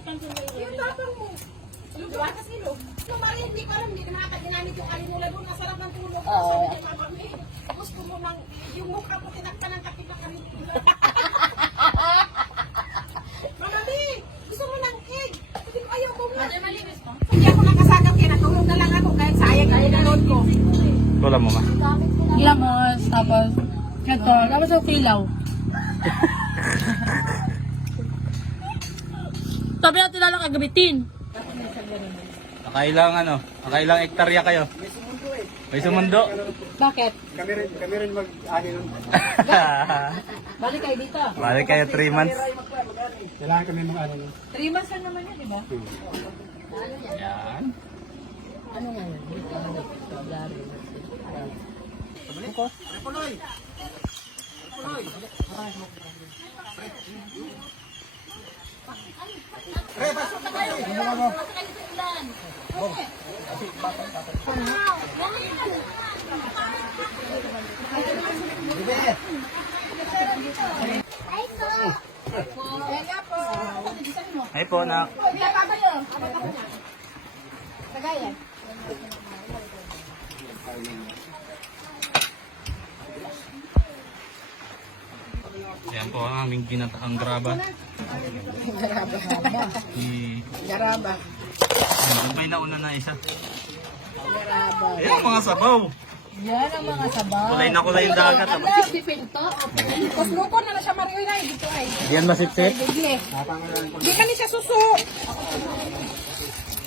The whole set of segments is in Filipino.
Yung tapang mo. Yung gawa kasi lo. Yung mali, hindi ko alam, hindi na nakakaginamit yung alinula doon. Masarap ng tulog. Sabi niya, mama, gusto mo nang, yung mukha ko tinakta ng takip ng alinula. Mama, gusto mo ng egg. Hindi ko ayaw ko nga. Hindi ako nakasagap kaya natulog na lang ako kahit sayang ang inanood ko. Wala mo ma. Lamos, tapos ito, tapos yung kilaw. Sabi natin lang kagabitin. Nakailang hektarya kayo? May sumundo. Bakit? Kami rin mag-ani nun. Balik kayo dito. Balik kayo 3 months. Kailangan kami mag-ani nun. 3 months lang naman yun, di ba? Yan. Ano nga yun? Ay po, nak. Yan po ang aming ginataang graba. Garaba. Yan, may nauna na isa. Garaba. Ayan ang mga sabaw. Yan ang mga sabaw. Kulay na kulay yung dagat. Ano, si Pinto? Tapos luto na na siya Mario na dito ay. Yan masipsip. Bigli. Di ka ni siya suso.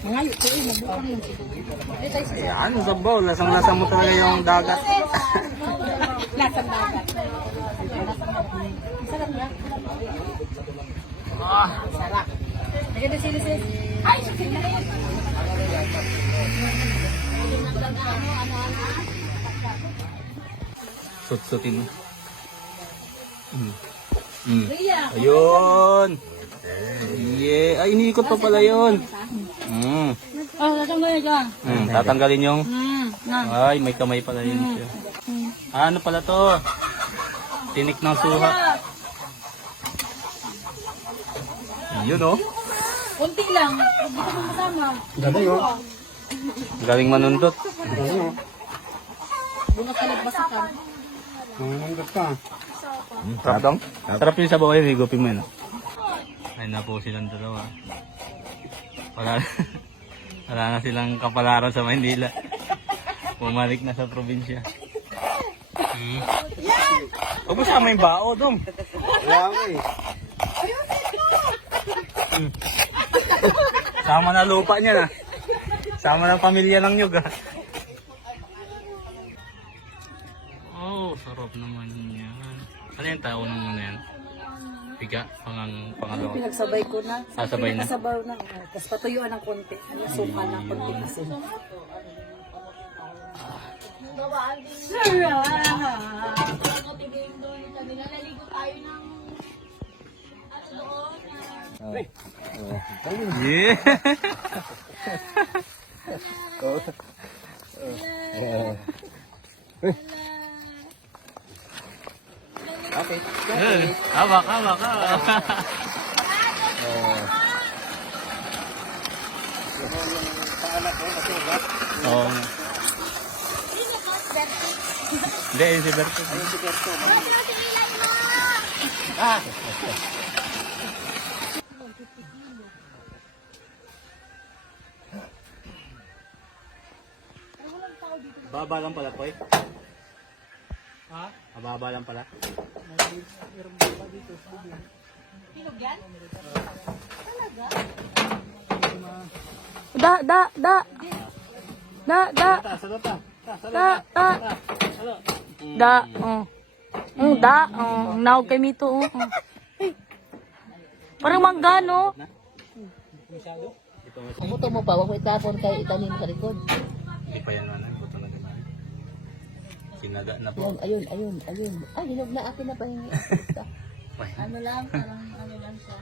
Mga yuto eh, nagbukan mo. Ayan, sabaw. Lasang-lasa mo talaga yung dagat. Lasang dagat. Sarap niya. Sarap. Naganda sila sis. Ay, sakit na yan. Sut-sutin mo. Ayun. Yeah. Ay, iniikot pa pala yun. Oh, tatanggalin ka. Tatanggalin yung... Na. Ay, may kamay pala yun siya. Ano pala to? Tinik ng suha. Yun oh. Kunti lang. Hindi ko masama. Galing oh. Galing manundot. Bunga ka nagbasakan. Nangungot ka. Sarap. Sarap yung sabaw yun. Higupin mo yun. Ay na po silang dalawa. Wala na silang kapalaran sa Maynila. Bumalik na sa probinsya. Huwag mo sama yung bao, Dong. Wala ko eh. Sama na lupa niya na. Sama ng pamilya ng nyug ah. Oh, sarap naman yan. Ano yung tao naman yan? Piga, pangalawa. Pinagsabay ko na. Sabay na. Pinasabaw na. Tapos patuyuan ng konti. Ano, suka ng konti kasi. Yeah. Okay. Hawak. Oh. Hindi, si Berto. Baba lang pala, Koy. Ha? Mababa lang pala. Hinog yan? Da. Naog kay Mito. Parang mangga, no? Buto mo pa, wag mo itapon kay itanim sa likod. Hindi pa yan ano, buto na ganyan. Sinaga na po. Ayun. Ay, hinog na akin na pahingi. Ano lang, parang ano lang siya.